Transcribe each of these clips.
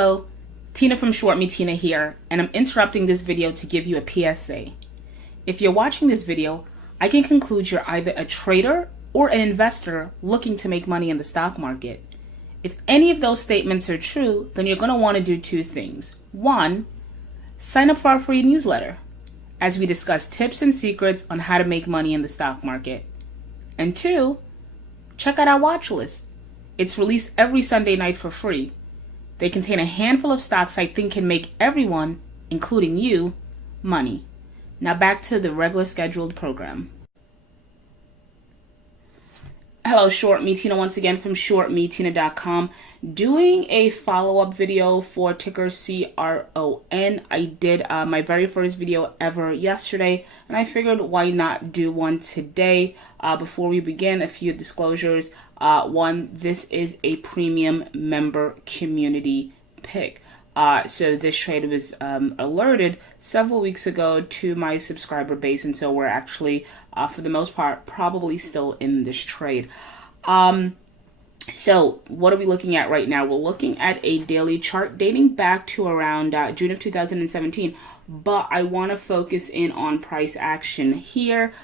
Hello, Tina from Short Me Tina here, and I'm interrupting this video to give you a PSA. If you're watching this video, I can conclude you're either a trader or an investor looking to make money in the stock market. If any of those statements are true, then you're going to want to do two things. One, sign up for our free newsletter, as we discuss tips and secrets on how to make money in the stock market. And two, check out our watch list. It's released every Sunday night for free. They contain a handful of stocks I think can make everyone, including you, money. Now back to the regular scheduled program. Hello, Short Me Tina once again from shortmetina.com. Doing a follow-up video for ticker CRON. I did my very first video ever yesterday, and I figured why not do one today. Before we begin, a few disclosures. One, this is a premium member community pick. So this trade was alerted several weeks ago to my subscriber base, and so we're actually, for the most part, probably still in this trade. So what are we looking at right now? We're looking at a daily chart dating back to around June of 2017, but I want to focus in on price action here.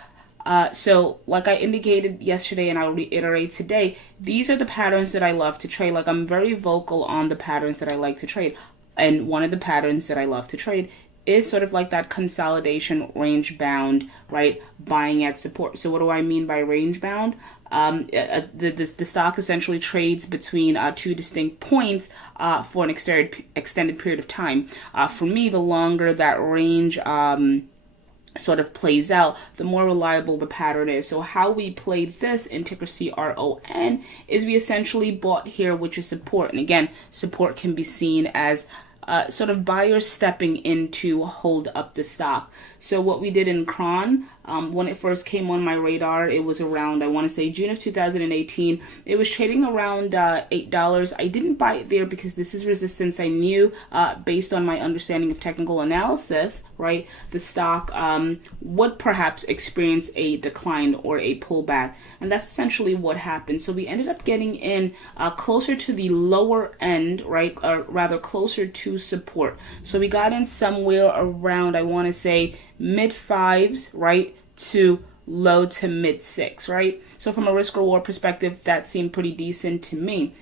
So like I indicated yesterday, and I'll reiterate today, these are the patterns that I love to trade. Like, I'm very vocal on the patterns that I like to trade. And one of the patterns that I love to trade is sort of like that consolidation range bound, right? Buying at support. So what do I mean by range bound? The stock essentially trades between two distinct points for an extended period of time. For me, the longer that range sort of plays out, the more reliable the pattern is. So how we played this in ticker CRON is we essentially bought here, which is support. And again, support can be seen as sort of buyers stepping in to hold up the stock. So what we did in CRON, when it first came on my radar, it was around, I want to say, June of 2018. It was trading around $8. I didn't buy it there because this is resistance. I knew, based on my understanding of technical analysis, right, the stock would perhaps experience a decline or a pullback. And that's essentially what happened. So we ended up getting in closer to the lower end, right, or rather closer to support. So we got in somewhere around, I want to say, mid fives, right, to low to mid six, right? So from a risk reward perspective, that seemed pretty decent to me.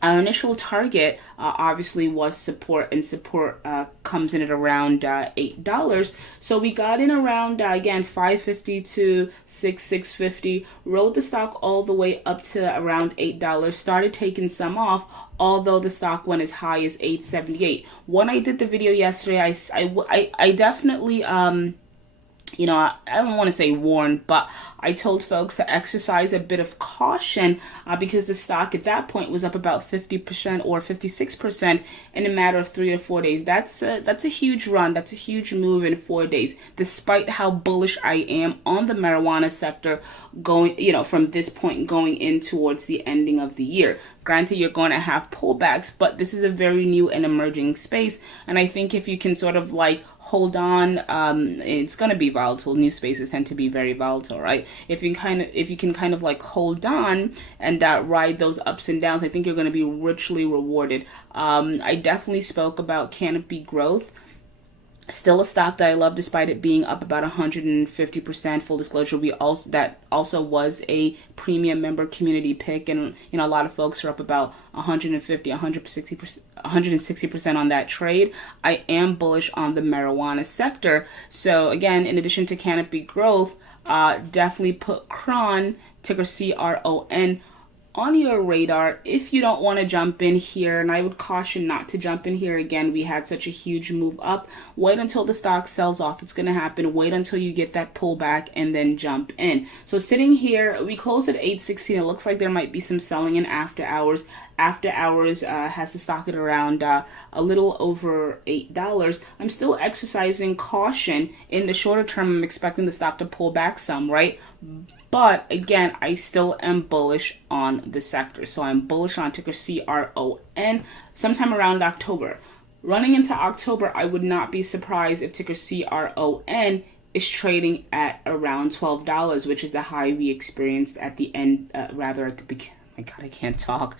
Our initial target obviously was support, and support comes in at around $8. So we got in around, again, $5.50 to $6.50, rode the stock all the way up to around $8, started taking some off, although the stock went as high as $8.78. When I did the video yesterday, I definitely, you know, I don't want to say warned, but I told folks to exercise a bit of caution because the stock at that point was up about 50% or 56% in a matter of 3 or 4 days. That's a huge run. That's a huge move in 4 days, despite how bullish I am on the marijuana sector going, you know, from this point going in towards the ending of the year. Granted, you're going to have pullbacks, but this is a very new and emerging space. And I think if you can sort of like hold on, it's going to be volatile. New spaces tend to be very volatile, right? If you can kind of like hold on and ride those ups and downs, I think you're going to be richly rewarded. I definitely spoke about Canopy Growth. Still a stock that I love, despite it being up about 150%. Full disclosure, that also was a premium member community pick, and you know, a lot of folks are up about 150, 160% on that trade. I am bullish on the marijuana sector. So again, in addition to Canopy Growth, definitely put CRON, ticker CRON, on your radar if you don't want to jump in here. And I would caution not to jump in here. Again, we had such a huge move up. Wait until the stock sells off. It's going to happen. Wait until you get that pullback and then jump in. So sitting here, we closed at 8.16. It looks like there might be some selling in after hours. After hours has the stock at around a little over $8. I'm still exercising caution. In the shorter term, I'm expecting the stock to pull back some, right? But again, I still am bullish on the sector. So I'm bullish on ticker CRON sometime around October. Running into October, I would not be surprised if ticker CRON is trading at around $12, which is the high we experienced at the end, my God, I can't talk,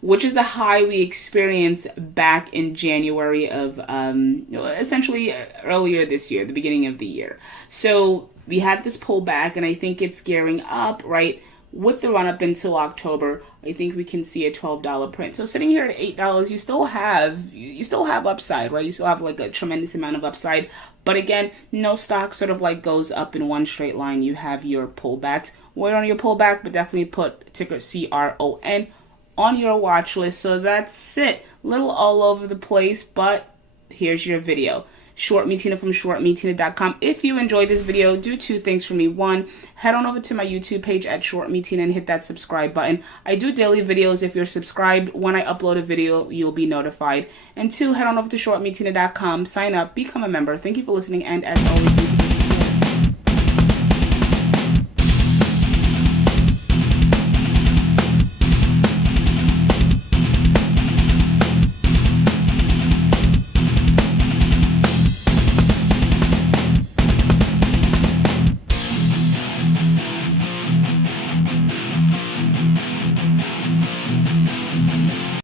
which is the high we experienced back in January of essentially earlier this year, the beginning of the year. So we had this pullback, and I think it's gearing up, right? With the run up until October, I think we can see a $12 print. So sitting here at $8, you still have upside, right? You still have like a tremendous amount of upside. But again, no stock sort of like goes up in one straight line. You have your pullbacks. Wait on your pullback, but definitely put ticker CRON on your watch list. So that's it. Little all over the place, but here's your video. Short Me Tina from shortmetina.com. If you enjoyed this video, do two things for me. One, head on over to my YouTube page at Short Me Tina and hit that subscribe button. I do daily videos. If you're subscribed, when I upload a video, you'll be notified. And two, head on over to shortmetina.com, sign up, become a member. Thank you for listening, and as always, thank you for